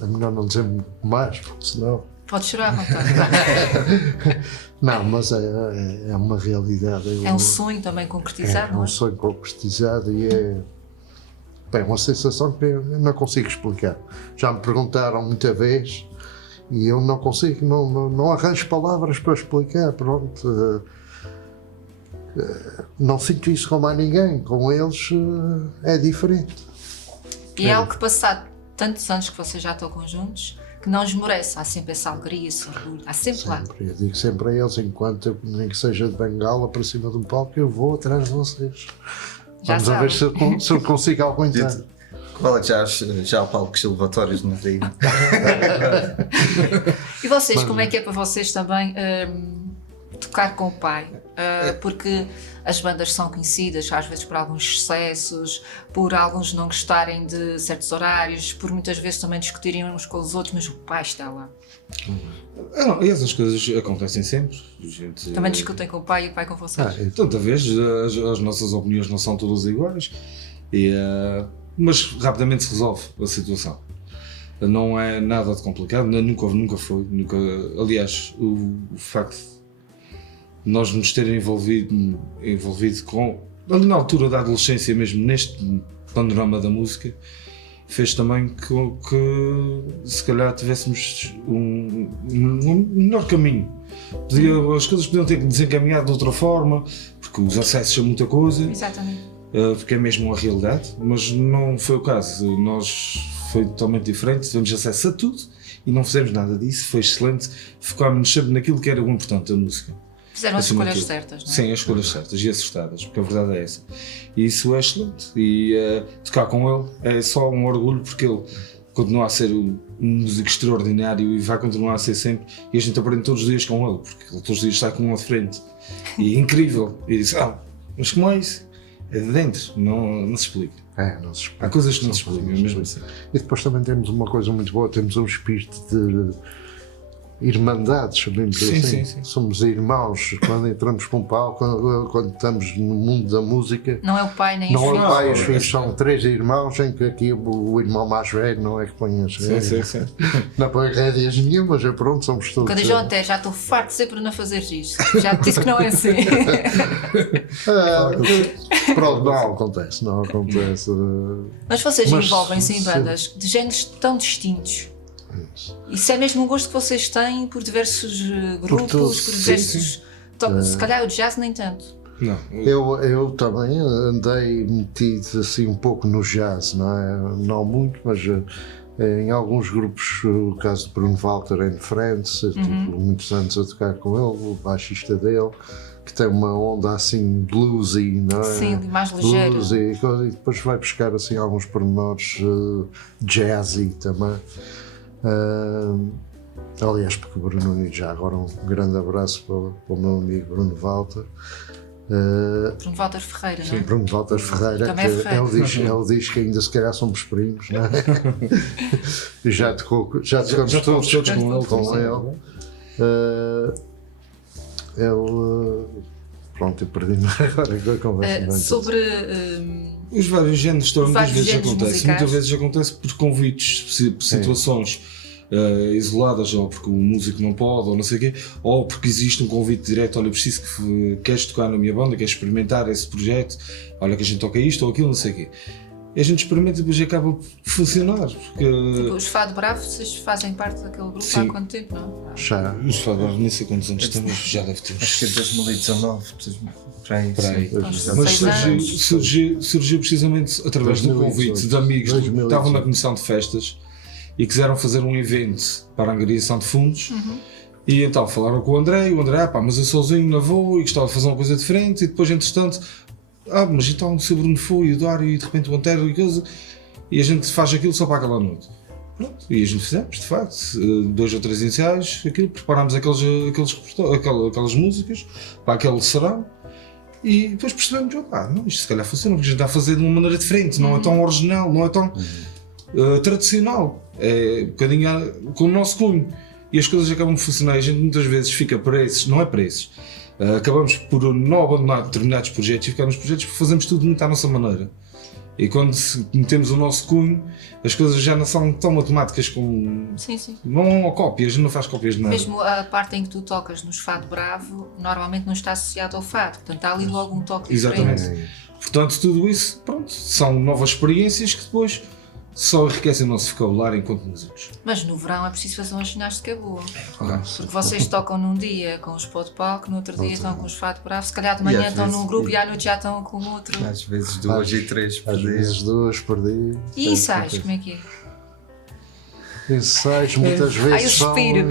É melhor não dizer mais, porque senão... Pode chorar à vontade. Não, mas é uma realidade. É um sonho também concretizado, não é? É um sonho concretizado e é uma sensação que eu não consigo explicar. Já me perguntaram muita vez e eu não consigo, não arranjo palavras para explicar. Pronto, não sinto isso com mais ninguém, com eles é diferente. E é algo que passado tantos anos que vocês já estão juntos, que não esmorece, há sempre essa alegria, esse orgulho, há sempre lá. Eu digo sempre a eles, enquanto nem que seja de bengala para cima de um palco, eu vou atrás de vocês. Vamos a ver se eu consigo aguentar. Qual é que já há palcos elevatórios na vida? E vocês, como é que é para vocês também tocar com o pai? Porque as bandas são conhecidas, às vezes por alguns excessos, por alguns não gostarem de certos horários, por muitas vezes também discutirem uns com os outros, mas o pai está lá. Não, e essas coisas acontecem sempre. Também discutem com o pai e o pai com vocês? Tanta vez, as nossas opiniões não são todas iguais, mas rapidamente se resolve a situação. Não é nada de complicado, nunca foi. Aliás, o facto de nós nos terem envolvido com, ali na altura da adolescência mesmo, neste panorama da música, fez também que se calhar tivéssemos um melhor caminho. As coisas podiam ter desencaminhado de outra forma, porque os acessos a muita coisa. Exatamente. Porque é mesmo a realidade, mas não foi o caso. Nós foi totalmente diferente, tivemos acesso a tudo e não fizemos nada disso, foi excelente. Focámos-nos sempre naquilo que era o importante da música. Fizeram as escolhas certas, não é? Sim, as escolhas certas e acertadas, porque a verdade é essa. E isso é excelente. E tocar com ele é só um orgulho, porque ele continua a ser um músico extraordinário e vai continuar a ser sempre. E a gente aprende todos os dias com ele, porque ele todos os dias está com um à frente. E é incrível. E diz: mas como é isso? É de dentro, não se explica. Não se explica. Há coisas que não se explicam, mesmo assim. E depois também temos uma coisa muito boa, temos um espírito de irmandade, sabemos assim. Sim. Somos irmãos quando entramos para um palco, quando estamos no mundo da música. Não é o pai nem os Não filhos. é o pai e os filhos, são 3 irmãos, em que aqui o irmão mais velho não é que põe as rédeas. Sim. Não põe rédeas nenhumas, é pronto, somos todos. Quando eu até já estou farto sempre não fazer isto. Já te disse que não é assim. Pronto, não acontece. Mas vocês Mas, envolvem-se em sim. bandas de géneros tão distintos. Isso é mesmo um gosto que vocês têm por diversos grupos, todos, por diversos. Se calhar o jazz nem tanto. Não, Eu também andei metido assim um pouco no jazz, não é? Não muito, mas em alguns grupos, o caso de Bruno Walter and Friends, eu tive muitos anos a tocar com ele, o baixista dele, que tem uma onda assim bluesy, não é? Sim, mais ligeiro. Bluesy, e depois vai buscar assim alguns pormenores jazzy também. Aliás, porque o Bruno, e já agora um grande abraço para o meu amigo Bruno Walter. Bruno Walter Ferreira, não é? Bruno Walter Ferreira, Também é que Ferreira. ele diz que ainda se calhar somos primos, não é? E já tocamos todos com ele. Pronto, eu perdi-me agora com a conversa. Sobre os vários géneros também vários muitas vezes géneros acontece. musicais. Muitas vezes acontece por convites, por situações isoladas, ou porque o músico não pode, ou não sei o quê, ou porque existe um convite direto: olha, preciso que queres tocar na minha banda, queres experimentar esse projeto, olha que a gente toca isto ou aquilo, não sei o quê. E a gente experimenta e depois acaba por funcionar. Porque os Fado Bravo, vocês fazem parte daquele grupo Sim. há quanto tempo, não? Já. os Fado, nem sei quantos anos temos, já deve ter Acho que é 2019, para aí. Por aí. Sim. Mas 6 anos. surgiu precisamente através de um 2018. convite de amigos que 2018. estavam na comissão de festas e quiseram fazer um evento para a angariação de fundos. E então falaram com o André, mas eu sozinho não vou e gostava de fazer uma coisa diferente. E depois, entretanto, mas então o seu Bruno foi, o Dário e de repente o Antero e coisa, e a gente faz aquilo só para aquela noite. Pronto, e a gente fizemos, de facto, 2 ou 3 ensaios, aquilo, preparámos aquelas músicas para aquele serão. E depois percebemos, isto se calhar funciona, porque a gente está a fazer de uma maneira diferente, não é tão original, não é tão tradicional, é um bocadinho com o nosso cunho. E as coisas acabam de funcionar e a gente muitas vezes fica presos, não é presos. Acabamos por não abandonar determinados projetos e ficar nos projetos porque fazemos tudo muito à nossa maneira. E quando metemos o nosso cunho, as coisas já não são tão matemáticas como. Sim. Não há cópias, não faz cópias de nada. Mesmo a parte em que tu tocas nos Fado Bravo, normalmente não está associado ao fado, portanto há ali logo um toque Exatamente. diferente. Portanto, tudo isso, pronto, são novas experiências que depois só enriquecem o nosso vocabulário enquanto músicos. Mas no verão é preciso fazer uma ginástica boa. Claro. Porque vocês tocam num dia com os pó de palco, no outro dia estão com os Fado Bravo, se calhar de manhã às estão vezes- num grupo e à noite já estão com outro. Às vezes 2 e 3 por Às dia. vezes 2 por dia. E ensaios, como é que é? Ensaios muitas vezes eu são. suspiro.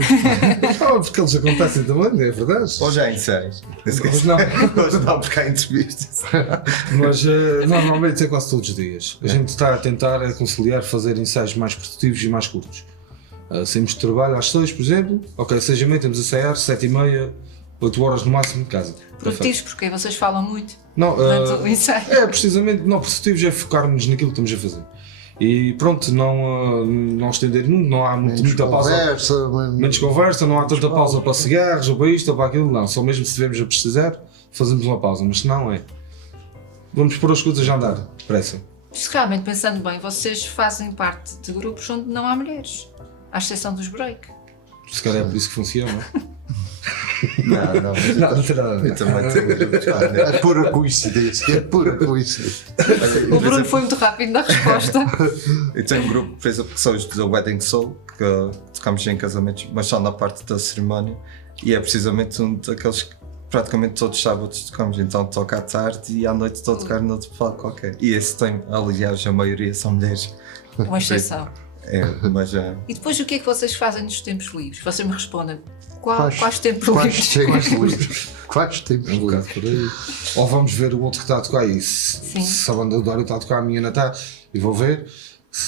Porque eles acontecem também, não é verdade? Ou já ensaios. Mas não. Hoje não, porque há entrevistas. Mas normalmente é quase todos os dias. A gente está a tentar conciliar fazer ensaios mais produtivos e mais curtos. Saímos de trabalho às 6, por exemplo, 6h30 temos a ensaiar, 7h30, 8 horas no máximo de casa. Produtivos, porque vocês falam muito Não, durante o ensaio. precisamente, não, produtivos é focarmos naquilo que estamos a fazer. E pronto, não estender muito, não há muita pausa. Menos conversa, não há tanta pausa para cigarros ou para isto ou para aquilo, não. Só mesmo se estivermos a precisar, fazemos uma pausa, mas se não é. Vamos pôr as coisas a andar, depressa. Isto realmente, pensando bem, vocês fazem parte de grupos onde não há mulheres, à exceção dos break. Se calhar é por isso que funciona. Não, Não tem nada a ver. eu também tenho. É pura coincidência, é pura coincidência. O Bruno foi muito rápido na resposta. Eu tenho um grupo, por exemplo, que são os da Wedding Soul, que tocamos em casamentos, mas só na parte da cerimónia, e é precisamente um daqueles que praticamente todos os sábados tocamos, então toca à tarde e à noite estou a tocar noutro palco qualquer. E esse tem, aliás, a maioria são mulheres. Uma exceção. Mas é. E depois o que é que vocês fazem nos tempos livres? Vocês me respondem. Quais tempos Quais livres? tempos livres? Quais tempos Um bocado livres? por aí. Ou vamos ver o outro que está a tocar e Sim. se a banda do Dário está a tocar, a minha não está, e vou ver.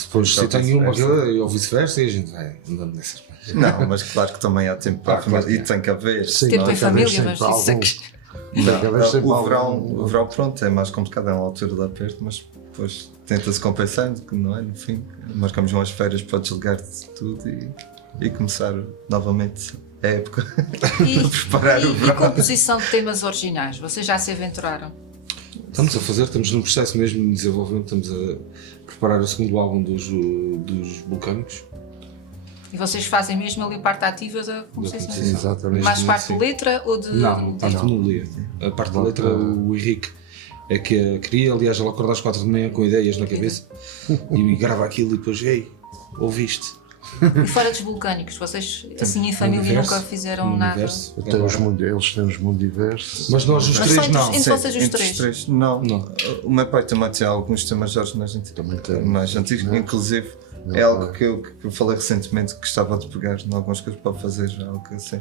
Depois se Ou tem uma vice-versa. ou vice-versa, e a gente vai andando nessas. Não, mas claro que também há tempo para a Claro, família claro e que tem que haver. Sim, Tempo não, em tem que haver família, sempre mas isso é algum- que... tem que haver sempre O algum- verão, pronto, é mais complicado, é uma altura de aperto, mas depois tenta-se compensando, que não é? No fim, marcamos umas férias para desligar de tudo e começar novamente a época. Preparar o E verão. composição de temas originais? Vocês já se aventuraram? Estamos a fazer, estamos num processo mesmo de desenvolvimento, estamos a preparar o segundo álbum dos Vulcânicos. E vocês fazem mesmo ali a parte ativa da composição? Sim, Exatamente. Mais Sim, parte sim. de letra ou de... Não, parte de melodia. A parte da letra, o Henrique é que a cria, aliás, ele acorda às 4 da manhã com ideias na cabeça e grava aquilo e depois, ei, ouviste? E fora dos vulcânicos, vocês assim em família Universo, nunca fizeram no nada? universo. Tem os eles têm os mundiversos. Mas nós os Mas três só não. entre vocês os Entre três? não. Não. O meu pai também tem alguns temas originais Também tem. mais antigos, Não. inclusive é algo que eu falei recentemente que gostava de pegar em algumas coisas para fazer, algo assim.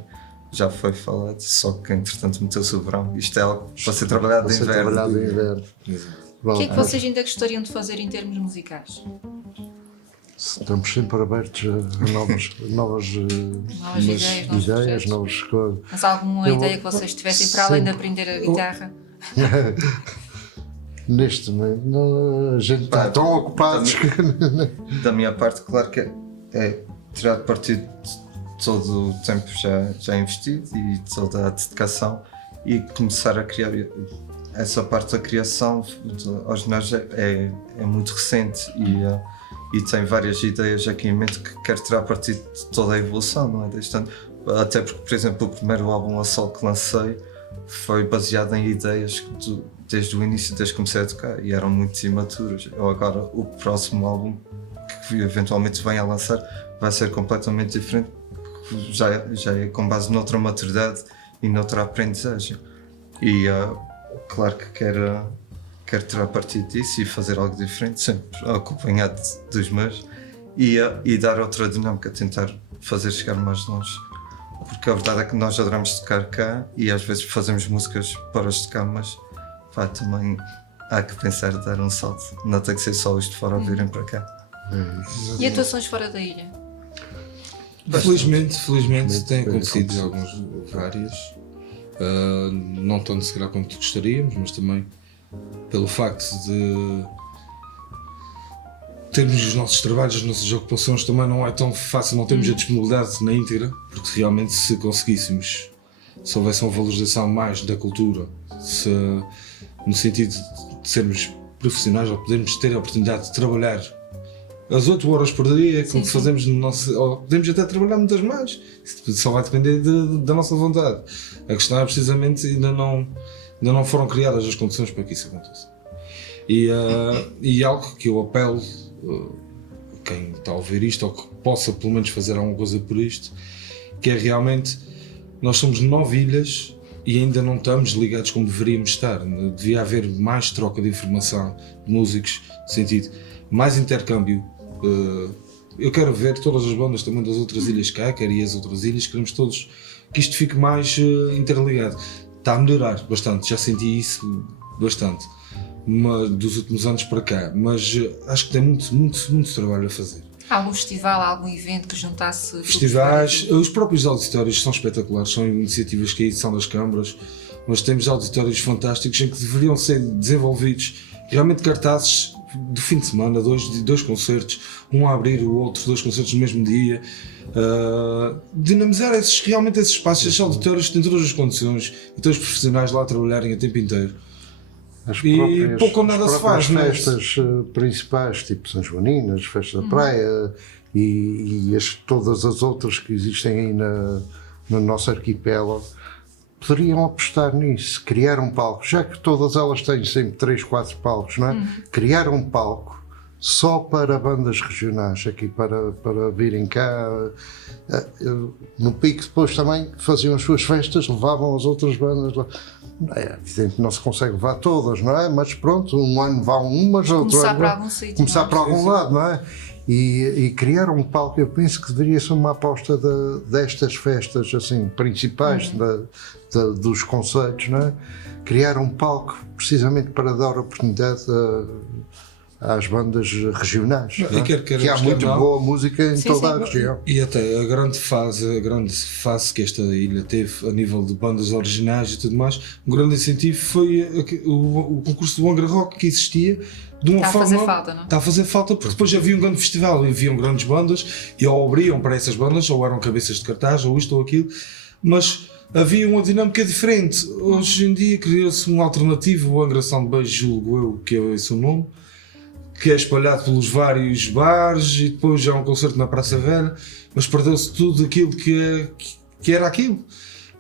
Já foi falado, só que entretanto meteu-se o verão. Isto é algo para ser trabalhado em Você inverno. trabalhado em inverno. Exato. O que é que Bom, vocês ainda gostariam de fazer em termos musicais? estamos sempre abertos a novas Novas ideias, novos ideias, projetos? novas coisas. Mas alguma Eu ideia vou- que vocês tivessem para além de sempre- aprender a guitarra? Neste momento, a gente está Pá, tão ocupados que. Da minha parte, claro que é tirar partido de todo o tempo já investido e toda a dedicação e começar a criar. Essa parte da criação aos ginásio é muito recente e tem várias ideias aqui em mente que quero tirar partido de toda a evolução, não é? Desde tanto, até porque, por exemplo, o primeiro álbum a solo que lancei foi baseado em ideias desde o início, desde que comecei a tocar, e eram muito imaturas. Eu agora, o próximo álbum que eventualmente venha a lançar vai ser completamente diferente, porque já é com base noutra maturidade e noutra aprendizagem. E claro que quero tirar partido disso e fazer algo diferente, sempre acompanhado dos meus, e dar outra dinâmica, tentar fazer chegar mais longe. Porque a verdade é que nós adoramos tocar cá e às vezes fazemos músicas para as tocar, mas também há que pensar em dar um salto. Não tem que ser só os de fora a virem para cá. E atuações fora da ilha? Felizmente tem tem acontecido acontecido. várias. Não tanto se calhar quanto gostaríamos, mas também pelo facto de termos os nossos trabalhos, as nossas ocupações, também não é tão fácil, não temos a disponibilidade na íntegra, porque realmente se conseguíssemos, se houvesse uma valorização mais da cultura, no sentido de sermos profissionais ou podermos ter a oportunidade de trabalhar as 8 horas por dia, como Sim. fazemos no nosso. Ou podemos até trabalhar muitas mais, isso só vai depender da nossa vontade. A questão é precisamente ainda não foram criadas as condições para que isso aconteça. E algo que eu apelo a quem está a ouvir isto, ou que possa pelo menos fazer alguma coisa por isto, que é realmente, nós somos 9 ilhas e ainda não estamos ligados como deveríamos estar. Devia haver mais troca de informação de músicos, no sentido, mais intercâmbio. Eu quero ver todas as bandas também das outras ilhas cá, quero ir às outras ilhas, queremos todos que isto fique mais interligado. Está a melhorar bastante, já senti isso bastante dos últimos anos para cá, mas acho que tem muito trabalho a fazer. Há algum festival, algum evento que juntasse... grupos Festivais, fora os próprios auditórios são espetaculares, são iniciativas que aí são das câmaras, mas temos auditórios fantásticos em que deveriam ser desenvolvidos realmente cartazes do fim de semana, dois concertos, um a abrir o outro, 2 concertos no mesmo dia, dinamizar realmente esses espaços, esses auditórios que têm todas as condições e todos os profissionais lá a trabalharem o tempo inteiro. e pouco ou nada as se faz, próprias não é? festas principais, tipo São Joaninas, Festa da Praia e todas as outras que existem aí no nosso arquipélago, poderiam apostar nisso, criar um palco, já que todas elas têm sempre 3, 4 palcos, não é? Criar um palco só para bandas regionais aqui, para virem cá. No Pico depois também faziam as suas festas, levavam as outras bandas lá. É evidente que não se consegue levar todas, não é? Mas pronto, um ano vão umas, outro Começar ano por algum sítio, começar não é? por algum lado, não é? E criar um palco, eu penso que deveria ser uma aposta destas festas assim, principais dos concelhos, não é? Criar um palco precisamente para dar oportunidade às bandas regionais, não é? Que há muito boa música em toda a região. E até a grande fase que esta ilha teve a nível de bandas originais e tudo mais, um grande incentivo foi o concurso do Angra Rock que existia de uma forma... Está a fazer falta, não é? Está a fazer falta, porque depois havia um grande festival e haviam grandes bandas e ou abriam para essas bandas, ou eram cabeças de cartaz, ou isto ou aquilo, mas havia uma dinâmica diferente. Hoje em dia criou-se um alternativo, o Angra Sound Base, julgo eu, que é esse o nome, que é espalhado pelos vários bares e depois já há um concerto na Praça Velha, mas perdeu-se tudo aquilo que era aquilo.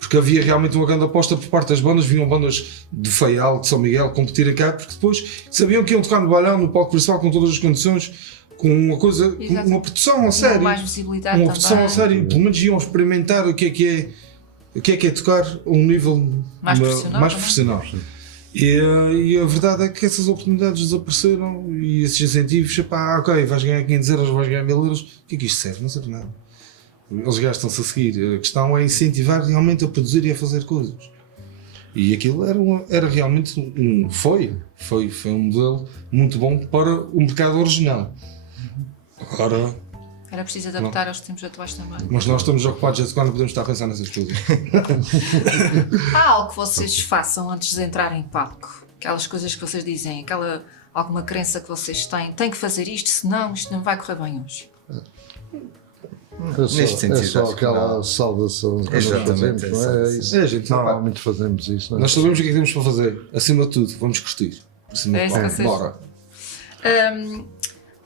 Porque havia realmente uma grande aposta por parte das bandas, vinham bandas de Faial, de São Miguel, competirem cá, porque depois sabiam que iam tocar no balão, no palco principal, com todas as condições, com uma coisa, com uma produção a sério. Mais visibilidade uma produção a sério, pelo menos iam experimentar o que é tocar a um nível mais mais profissional. E a verdade é que essas oportunidades desapareceram e esses incentivos, ok, vais ganhar 500 euros, vais ganhar 1000 euros, o que é que isto serve? Não serve nada. Eles gastam-se a seguir. A questão é incentivar realmente a produzir e a fazer coisas. E aquilo era realmente foi um modelo muito bom para o mercado original. Agora... Era preciso adaptar aos tempos atuais também. Mas nós estamos ocupados a tocar, não podemos estar a pensar nessas coisas. Há algo que vocês façam antes de entrar em palco? Aquelas coisas que vocês dizem, alguma crença que vocês têm, tem que fazer isto, senão isto não vai correr bem hoje. Neste sentido, é só acho que aquela não. saudação que nós Exatamente, fazemos, não é? Isso. Gente, Normalmente fazemos isso, não é? nós sabemos o que é que temos para fazer. Acima de tudo, vamos curtir. É isso que vocês... Bora.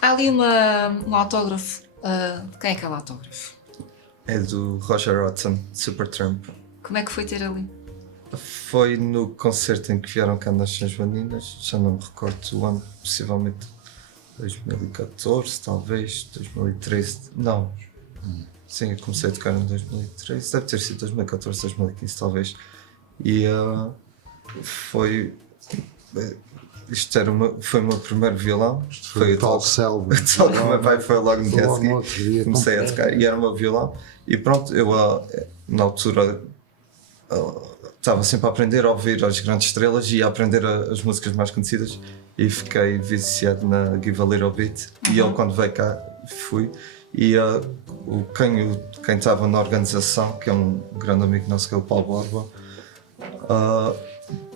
Há ali um autógrafo. De quem é aquele autógrafo? É do Roger Hodgson, Supertramp. Como é que foi ter ali? Foi no concerto em que vieram cá nas São Joaninas, já não me recordo o ano, possivelmente 2014, talvez, 2013, não. Sim, eu comecei a tocar em 2013, deve ter sido 2014, 2015 talvez. E foi... Isto foi o meu primeiro violão. Foi o tal selva. O tal que o meu pai foi logo no dia seguinte. Comecei a tocar e era o meu violão. E pronto, eu na altura estava sempre a aprender a ouvir as grandes estrelas e a aprender as músicas mais conhecidas. E fiquei viciado na Give a Little Bit. E ele, quando veio cá, fui. E quem estava na organização, que é um grande amigo nosso, que é o Paulo Borba,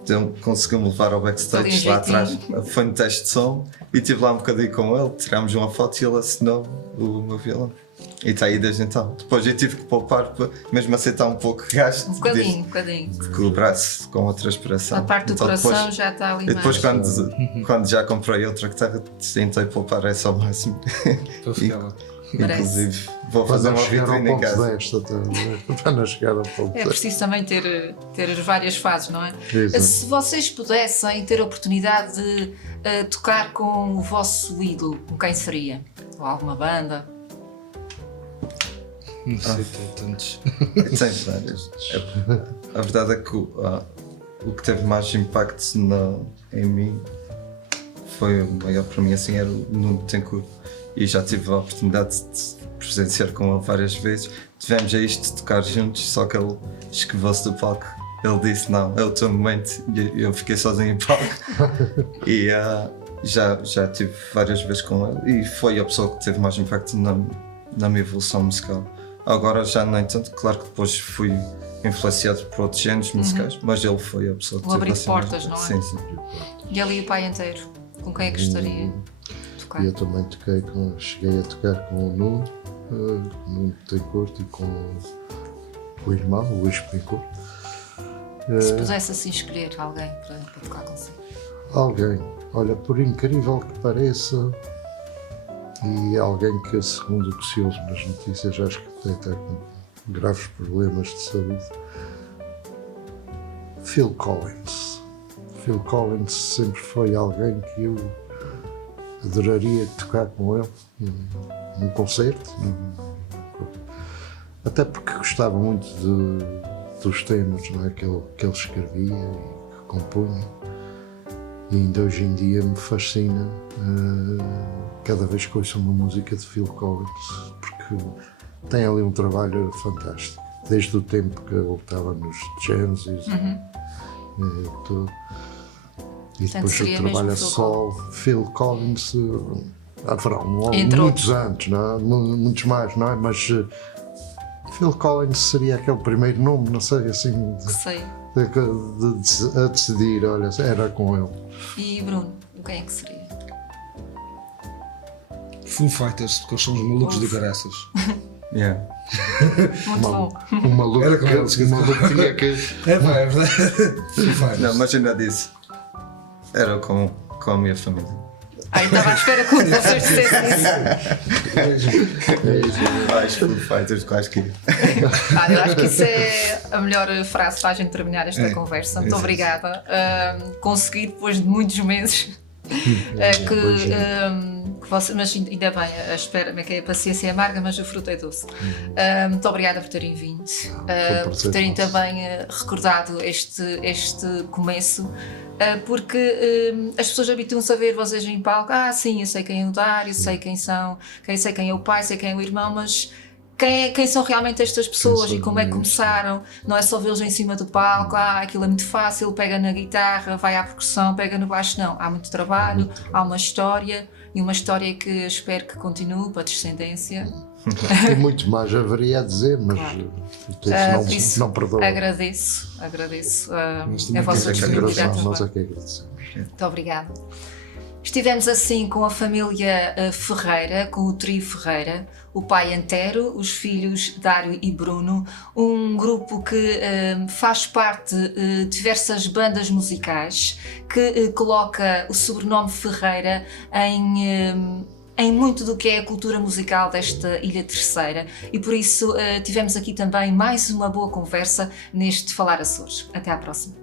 então conseguiu-me levar ao backstage lá atrás. Foi no teste de som e estive lá um bocadinho com ele, tirámos uma foto e ele assinou o meu violão. E está aí desde então. Depois eu tive que poupar, mesmo assim está um pouco gasto. Um bocadinho. Com o braço, com outra respiração. A parte do então, coração depois, já está ali e depois mais. quando já comprei outra guitarra, tentei poupar essa ao máximo. Estou a ficar lá. Inclusive, vou fazer uma vitrine em casa. Para não chegar ao ponto 10. É preciso também ter as várias fases, não é? Exato. Se vocês pudessem ter a oportunidade de tocar com o vosso ídolo, com quem seria? Ou alguma banda? Não sei, tem tantos. Tem várias. A verdade é que o que teve mais impacto em mim foi o maior para mim, assim, era o Nuno Betancourt. E já tive a oportunidade de presenciar com ele várias vezes. Tivemos a isto de tocar juntos, só que ele esquivou-se do palco. Ele disse: não, é o teu momento. E eu fiquei sozinho em palco. E já tive várias vezes com ele. E foi a pessoa que teve mais impacto na minha evolução musical. Agora já nem tanto, claro que depois fui influenciado por outros géneros musicais, mas ele foi a pessoa que O teve abrir assim, portas, não é? Sim, sim. E ali o pai inteiro, com quem é que gostaria de tocar? E eu também cheguei a tocar com o Nuno Betancourt e com o irmão, o Luís Betancourt. Se pudesse assim escolher alguém para tocar consigo. Alguém, olha, por incrível que pareça, e alguém que, segundo o que se ouve nas notícias, acho que está com graves problemas de saúde, Phil Collins. Phil Collins sempre foi alguém que eu adoraria tocar com ele num concerto, até porque gostava muito dos temas, não é, que ele escrevia e que compunha, e ainda hoje em dia me fascina cada vez que ouço uma música de Phil Collins, porque tem ali um trabalho fantástico, desde o tempo que ele estava nos Genesis e tudo. E depois o trabalho a solo, Phil Collins, haverá muitos anos, não é? Muitos mais, não é? Mas Phil Collins seria aquele primeiro nome, não sei, assim, a decidir, olha, era com ele. E Bruno, quem é que seria? Foo Fighters, porque eles são os malucos de caraças. Yeah. Muito bom. Um maluco, Era com eles, um maluco tinha que... É verdade. Foo Fighters. Não, mas ainda disse. Era com a minha família. Eu estava à espera que vocês dissessem isso. Mais Foo Fighters do que acho que ia. Eu acho que isso é a melhor frase para a gente terminar esta conversa. Muito obrigada. Consegui, depois de muitos meses, mas ainda bem, a espera, que a paciência é amarga, mas o fruto é doce. Muito obrigada por terem vindo, por terem também recordado este começo, porque as pessoas habituam-se a ver vocês em palco. Sim, eu sei quem é o Dário, sei quem são, sei quem é o pai, sei quem é o irmão, mas quem são realmente estas pessoas e como é que começaram? Não é só vê-los em cima do palco, aquilo é muito fácil, pega na guitarra, vai à percussão, pega no baixo. Não, há muito trabalho, há uma história, e uma história que espero que continue para a descendência. Tem muito mais haveria a dizer, mas não perdoa. Agradeço a vossa disponibilidade. disponibilidade. Nós é que agradecemos. Muito obrigada. Estivemos assim com a família Ferreira, com o trio Ferreira, o pai Antero, os filhos Dário e Bruno, um grupo que faz parte de diversas bandas musicais, que coloca o sobrenome Ferreira em muito do que é a cultura musical desta Ilha Terceira, e por isso tivemos aqui também mais uma boa conversa neste Falar Açores. Até à próxima.